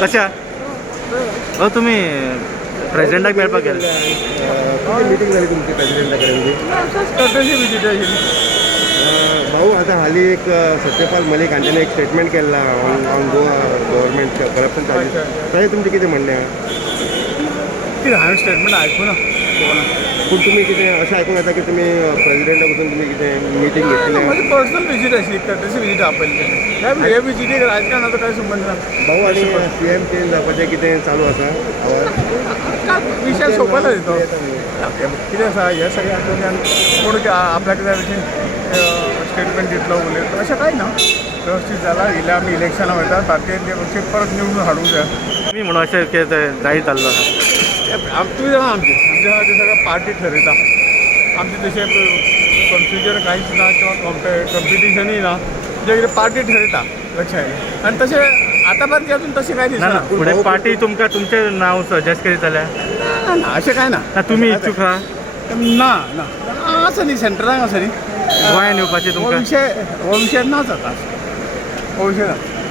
कशा तुम्ही प्रेसिडेंटाक मेळपाक गेले मिटींग झाली तुमची प्रेसिडेंटा कडेन भाऊ आता हाली एक सत्यपाल मलिक हांच्यानी एक स्टेटमेंट केला on Goa government corruption charges ताजेर तुमचें कितें म्हणणें कितें हांवें स्टेटमेंट आयकूं ना पूण तुमी कितें अशें आयकूंक येता की तुमी प्रेसिडेंटा वचून तुमी कितें मिटींग घेतलें माझी पर्सनल विजीट आशिल्ली तशी विजीट आपयली हे विजीटीक राजकारणाचो काय संबंध ना भाऊ आनी CM चेंज जावपाचें कितें चालू आसा विशय सोंपयला तो कितें आसा हे सगळें आटोग्यान कोण आपल्या कितें स्टेटमेंट दितलो उलयतलो अशें कांय ना व्यवस्थीत जाला इले आमी इलेक्शनां वयता तारखेर ते परत निवडून हाडूंक जाय तुम्ही म्हणून अशें कितें जायत जाल्लो आहा तुमी जाणा आमचें ते सगळें पार्टी ठरयता आमचें तशें कन्फ्युजन कांयच ना किंवा कॉम्पिटिशनूय ना जे कितें पार्टी ठरयता लक्षात येयलें आनी तशें आतां पर्यंत अजून तशें कांय ना दिसना ना फुडें पार्टी तुमकां तुमचें नांव सजेस्ट करीत जाल्यार ना अशें कांय ना ना तुमी इच्छूक आहा ना ना आसा न्ही सेंटराक आसा न्ही गोंयान येवपाची हो तुमकां विशय नाच आता हो विशय ना